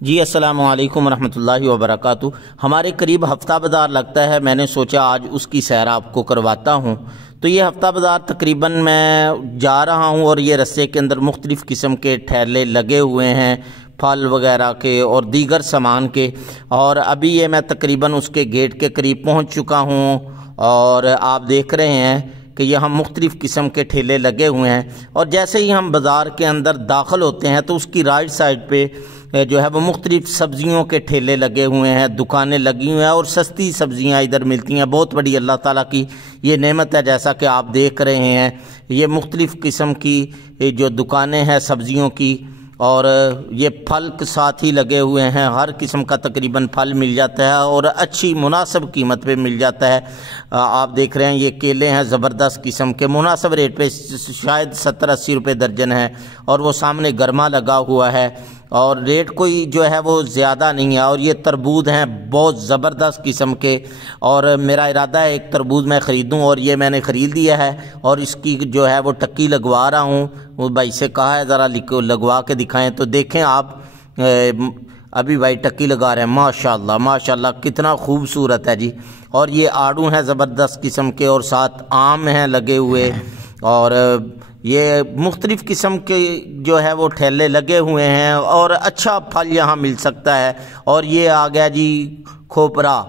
جی السلام علیکم ورحمۃ اللہ وبرکاتہ۔ ہمارے قریب ہفتہ بازار لگتا ہے، میں نے سوچا آج اس کی سیر آپ کو کرواتا ہوں۔ تو یہ ہفتہ بازار تقریباً میں جا رہا ہوں اور یہ رستے کے اندر مختلف قسم کے ٹھیلے لگے ہوئے ہیں، پھل وغیرہ کے اور دیگر سامان کے، اور ابھی یہ میں تقریباً اس کے گیٹ کے قریب پہنچ چکا ہوں اور آپ دیکھ رہے ہیں کہ یہاں مختلف قسم کے ٹھیلے لگے ہوئے ہیں۔ اور جیسے ہی ہم بازار کے اندر داخل ہوتے ہیں تو اس کی رائٹ سائڈ پہ جو ہے وہ مختلف سبزیوں کے ٹھیلے لگے ہوئے ہیں، دکانیں لگی ہوئی ہیں اور سستی سبزیاں ادھر ملتی ہیں۔ بہت بڑی اللہ تعالیٰ کی یہ نعمت ہے، جیسا کہ آپ دیکھ رہے ہیں یہ مختلف قسم کی جو دکانیں ہیں سبزیوں کی، اور یہ پھل کے ساتھ ہی لگے ہوئے ہیں، ہر قسم کا تقریباً پھل مل جاتا ہے اور اچھی مناسب قیمت پہ مل جاتا ہے۔ آپ دیکھ رہے ہیں یہ کیلے ہیں زبردست قسم کے، مناسب ریٹ پہ، شاید 70-80 روپے درجن ہے، اور وہ سامنے گرما لگا ہوا ہے اور ریٹ کوئی جو ہے وہ زیادہ نہیں ہے۔ اور یہ تربوز ہیں بہت زبردست قسم کے، اور میرا ارادہ ہے ایک تربوز میں خریدوں، اور یہ میں نے خرید لیا ہے اور اس کی جو ہے وہ ٹکی لگوا رہا ہوں۔ وہ بھائی سے کہا ہے ذرا لگوا کے دکھائیں، تو دیکھیں آپ ابھی بھائی ٹکی لگا رہے ہیں، ماشاءاللہ ماشاءاللہ کتنا خوبصورت ہے جی۔ اور یہ آڑو ہیں زبردست قسم کے، اور ساتھ آم ہیں لگے ہوئے، اور یہ مختلف قسم کے جو ہے وہ ٹھیلے لگے ہوئے ہیں اور اچھا پھل یہاں مل سکتا ہے۔ اور یہ آ گیا جی کھوپرا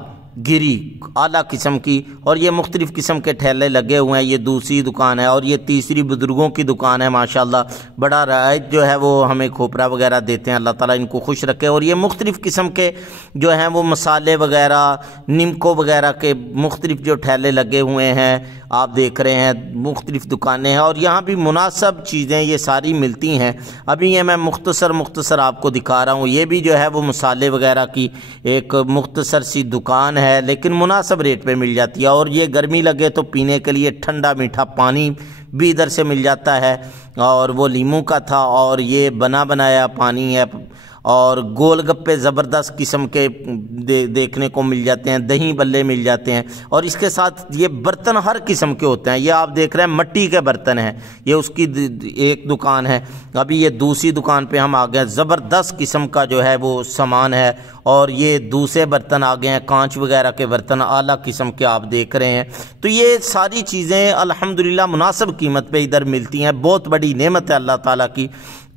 گری اعلیٰ قسم کی، اور یہ مختلف قسم کے ٹھیلے لگے ہوئے ہیں۔ یہ دوسری دکان ہے اور یہ تیسری بزرگوں کی دکان ہے، ماشاءاللہ بڑا رائج جو ہے وہ ہمیں کھوپرا وغیرہ دیتے ہیں، اللہ تعالیٰ ان کو خوش رکھے۔ اور یہ مختلف قسم کے جو ہیں وہ مسالے وغیرہ، نمکو وغیرہ کے مختلف جو ٹھیلے لگے ہوئے ہیں، آپ دیکھ رہے ہیں مختلف دکانیں ہیں، اور یہاں بھی مناسب چیزیں یہ ساری ملتی ہیں۔ ابھی یہ میں مختصر آپ کو دکھا رہا ہوں۔ یہ بھی جو ہے وہ مسالے وغیرہ کی ایک مختصر سی دکان ہے، لیکن مناسب ریٹ پہ مل جاتی ہے۔ اور یہ گرمی لگے تو پینے کے لیے ٹھنڈا میٹھا پانی بھی ادھر سے مل جاتا ہے، اور وہ لیموں کا تھا، اور یہ بنا بنایا پانی ہے، اور گول گپے زبردست قسم کے دیکھنے کو مل جاتے ہیں، دہی بلے مل جاتے ہیں، اور اس کے ساتھ یہ برتن ہر قسم کے ہوتے ہیں۔ یہ آپ دیکھ رہے ہیں مٹی کے برتن ہیں، یہ اس کی ایک دکان ہے۔ ابھی یہ دوسری دکان پہ ہم آ گئے، زبردست قسم کا جو ہے وہ سامان ہے، اور یہ دوسرے برتن آ گئے ہیں، کانچ وغیرہ کے برتن اعلیٰ قسم کے آپ دیکھ رہے ہیں۔ تو یہ ساری چیزیں الحمدللہ مناسب قیمت پہ ادھر ملتی ہیں، بہت بڑی نعمت ہے اللہ تعالیٰ کی۔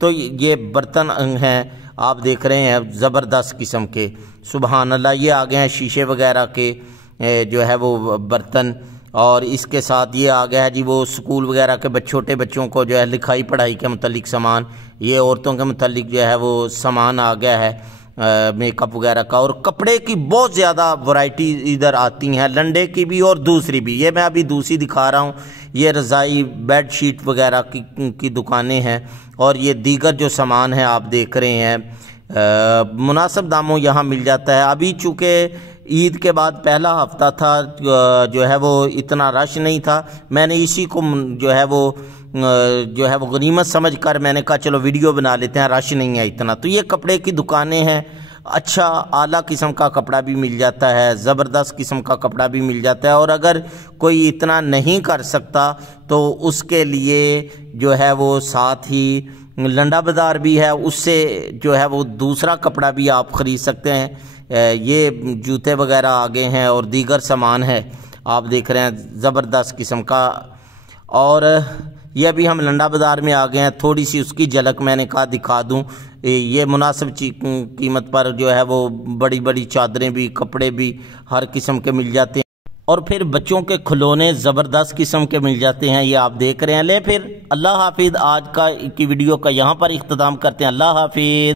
تو یہ برتن ہیں آپ دیکھ رہے ہیں زبردست قسم کے، سبحان اللہ۔ یہ آ گئے ہیں شیشے وغیرہ کے جو ہے وہ برتن، اور اس کے ساتھ یہ آ گیا ہے جی وہ سکول وغیرہ کے چھوٹے بچوں کو جو ہے لکھائی پڑھائی کے متعلق سامان، یہ عورتوں کے متعلق جو ہے وہ سامان آ گیا ہے میک اپ وغیرہ کا، اور کپڑے کی بہت زیادہ ورائٹی ادھر آتی ہیں، لنڈے کی بھی اور دوسری بھی۔ یہ میں ابھی دوسری دکھا رہا ہوں، یہ رضائی بیڈ شیٹ وغیرہ کی دکانیں ہیں، اور یہ دیگر جو سامان ہیں آپ دیکھ رہے ہیں مناسب داموں یہاں مل جاتا ہے۔ ابھی چونکہ عید کے بعد پہلا ہفتہ تھا، جو ہے وہ اتنا رش نہیں تھا، میں نے اسی کو جو ہے وہ غنیمت سمجھ کر میں نے کہا چلو ویڈیو بنا لیتے ہیں، رش نہیں ہے اتنا۔ تو یہ کپڑے کی دکانیں ہیں، اچھا اعلیٰ قسم کا کپڑا بھی مل جاتا ہے، زبردست قسم کا کپڑا بھی مل جاتا ہے، اور اگر کوئی اتنا نہیں کر سکتا تو اس کے لیے جو ہے وہ ساتھ ہی لنڈا بازار بھی ہے، اس سے جو ہے وہ دوسرا کپڑا بھی آپ خرید سکتے ہیں۔ یہ جوتے وغیرہ آگے ہیں اور دیگر سامان ہے، آپ دیکھ رہے ہیں زبردست قسم کا۔ اور یہ ابھی ہم لنڈا بازار میں آ گئے ہیں، تھوڑی سی اس کی جھلک میں نے کہا دکھا دوں۔ یہ مناسب قیمت پر جو ہے وہ بڑی بڑی چادریں بھی، کپڑے بھی ہر قسم کے مل جاتے ہیں، اور پھر بچوں کے کھلونے زبردست قسم کے مل جاتے ہیں، یہ آپ دیکھ رہے ہیں۔ لے پھر اللہ حافظ، آج کی ویڈیو کا یہاں پر اختتام کرتے ہیں، اللہ حافظ۔